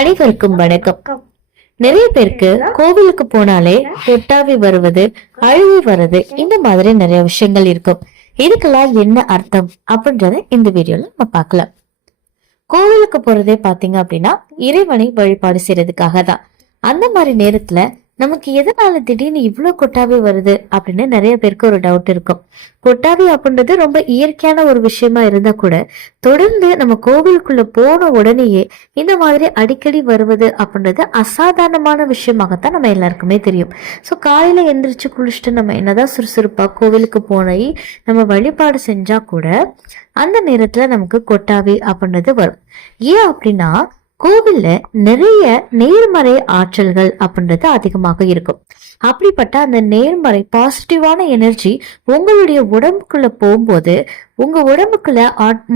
அனைவருக்கும் வணக்கம். நிறைய பேருக்கு கோவிலுக்கு போனாலே கொட்டாவி வருவது அழுவி வர்றது இந்த மாதிரி நிறைய விஷயங்கள் இருக்கும். இதுக்கெல்லாம் என்ன அர்த்தம் அப்படின்றத இந்த வீடியோல நம்ம பார்க்கலாம். கோவிலுக்கு போறதே பாத்தீங்க அப்படின்னா இறைவனை வழிபாடு செய்யறதுக்காக தான் அந்த மாதிரி நேரத்துல நமக்கு எதனால திடீர்னு இவ்வளவு கொட்டாவி வருது அப்படின்னு நிறைய பேருக்கு ஒரு டவுட் இருக்கும். கொட்டாவி அப்படின்றது ரொம்ப இயற்கையான ஒரு விஷயமா இருந்தா கூட தொடர்ந்து நம்ம கோவிலுக்குள்ள போன உடனேயே இந்த மாதிரி அடிக்கடி வருவது அப்படின்றது அசாதாரணமான விஷயமாகத்தான் நம்ம எல்லாருக்குமே தெரியும். ஸோ காலையில எந்திரிச்சு குளிச்சுட்டு நம்ம என்னதான் சுறுசுறுப்பா கோவிலுக்கு போனி நம்ம வழிபாடு செஞ்சா கூட அந்த நேரத்துல நமக்கு கொட்டாவி அப்படின்றது வரும். ஏன் அப்படின்னா கோவில்ல நிறைய நேர்மறை ஆற்றல்கள் அப்படின்றது அதிகமாக இருக்கும். அப்படிப்பட்ட அந்த நேர்மறை பாசிட்டிவான எனர்ஜி உங்களுடைய உடம்புக்குள்ள போகும்போது உங்க உடம்புக்குள்ள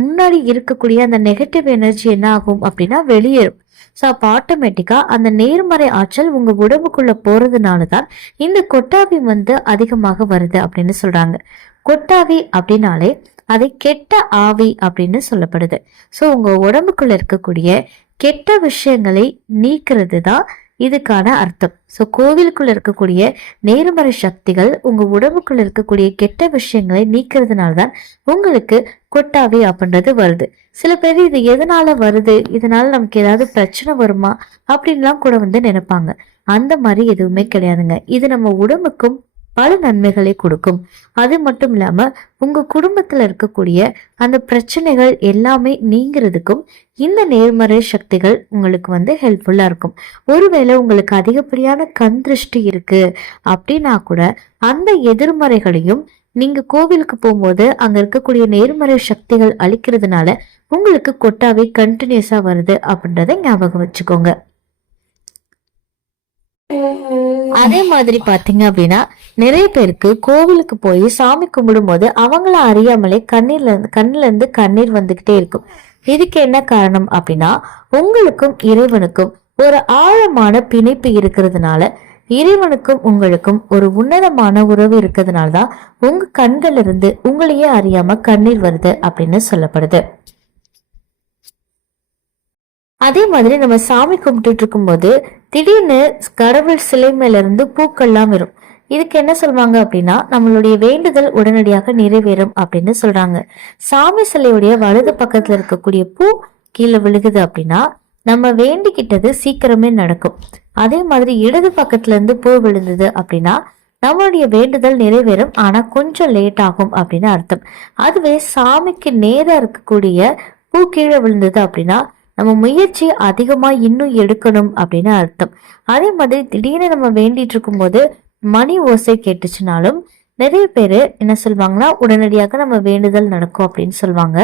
முன்னாடி இருக்கக்கூடிய அந்த நெகட்டிவ் எனர்ஜி என்ன ஆகும் அப்படின்னா வெளியேறும். ஸோ அப்போ ஆட்டோமேட்டிக்காக அந்த நேர்மறை ஆற்றல் உங்க உடம்புக்குள்ள போறதுனாலதான் இந்த கொட்டாவி வந்து அதிகமாக வருது அப்படின்னு சொல்றாங்க. கொட்டாவி அப்படின்னாலே அதை கெட்ட ஆவி அப்படின்னு சொல்லப்படுது. ஸோ உங்க உடம்புக்குள்ள இருக்கக்கூடிய கெட்ட விஷயங்களை நீக்கிறது தான் இதுக்கான அர்த்தம். ஸோ கோவிலுக்குள்ள இருக்கக்கூடிய நேர்மறை சக்திகள் உங்க உடம்புக்குள்ள இருக்கக்கூடிய கெட்ட விஷயங்களை நீக்கிறதுனால தான் உங்களுக்கு கொட்டாவி அப்படின்றது வருது. சில பேர் இது எதனால வருது? இதனால நமக்கு ஏதாவது பிரச்சனை வருமா? அப்படின்லாம் கூட வந்து நினைப்பாங்க. அந்த மாதிரி எதுவுமே கிடையாதுங்க. இது நம்ம உடம்புக்கும் பல நன்மைகளை கொடுக்கும். அது மட்டும் இல்லாம உங்க குடும்பத்துல இருக்கக்கூடிய அந்த பிரச்சனைகள் எல்லாமே நீங்கிறதுக்கும் இந்த நேர்மறை சக்திகள் உங்களுக்கு வந்து ஹெல்ப்ஃபுல்லா இருக்கும். ஒருவேளை உங்களுக்கு அதிகப்படியான கண் திருஷ்டி இருக்கு அப்படின்னா கூட அந்த எதிர்மறைகளையும் நீங்க கோவிலுக்கு போகும்போது அங்க இருக்கக்கூடிய நேர்மறை சக்திகள் அளிக்கிறதுனால உங்களுக்கு கொட்டாவே கண்டினியூஸா வருது அப்படின்றத ஞாபகம் வச்சுக்கோங்க. அதே மாதிரி பாத்தீங்க அப்படின்னா நிறைய பேருக்கு கோவிலுக்கு போய் சாமி கும்பிடும் போது அவங்கள அறியாமலே கண்ணீர்ல இருந்து கண்ணுல இருந்து கண்ணீர் வந்துகிட்டே இருக்கும். இதுக்கு என்ன காரணம் அப்படின்னா உங்களுக்கும் இறைவனுக்கும் ஒரு ஆழமான பிணைப்பு இருக்கிறதுனால இறைவனுக்கும் உங்களுக்கும் ஒரு உன்னதமான உறவு இருக்கிறதுனால தான் உங்க கண்கள் இருந்து உங்களையே அறியாம கண்ணீர் வருது அப்படின்னு சொல்லப்படுது. அதே மாதிரி நம்ம சாமி கும்பிட்டுட்டு இருக்கும்போது திடீர்னு கடவுள் சிலை மேல இருந்து பூக்கள்லாம் வரும். இதுக்கு என்ன சொல்லுவாங்க அப்படின்னா நம்மளுடைய வேண்டுதல் உடனடியாக நிறைவேறும் அப்படின்னு சொல்றாங்க. சாமி சிலையுடைய வலது பக்கத்துல இருக்கக்கூடிய பூ கீழே விழுகுது அப்படின்னா நம்ம வேண்டிக்கிட்டது சீக்கிரமே நடக்கும். அதே மாதிரி இடது பக்கத்துல இருந்து பூ விழுந்தது அப்படின்னா நம்மளுடைய வேண்டுதல் நிறைவேறும் ஆனா கொஞ்சம் லேட் ஆகும் அப்படின்னு அர்த்தம். அதுவே சாமிக்கு நேரா இருக்கக்கூடிய பூ கீழே விழுந்தது அப்படின்னா நம்ம முயற்சி அதிகமாக இன்னும் எடுக்கணும் அப்படின்னு அர்த்தம். அதே மாதிரி திடீர்னு நம்ம வேண்டிட்டு இருக்கும்போது மணி ஓசை கேட்டுச்சுனாலும் நிறைய பேர் என்ன சொல்லுவாங்கன்னா உடனடியாக நம்ம வேண்டுதல் நடக்கும் அப்படின்னு சொல்லுவாங்க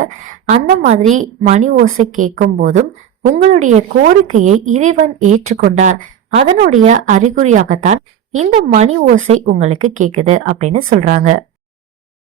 அந்த மாதிரி மணி ஓசை கேட்கும் போதும் உங்களுடைய கோரிக்கையை இறைவன் ஏற்றுக்கொண்டார். அதனுடைய அறிகுறியாகத்தான் இந்த மணி ஓசை உங்களுக்கு கேட்குது அப்படின்னு சொல்றாங்க.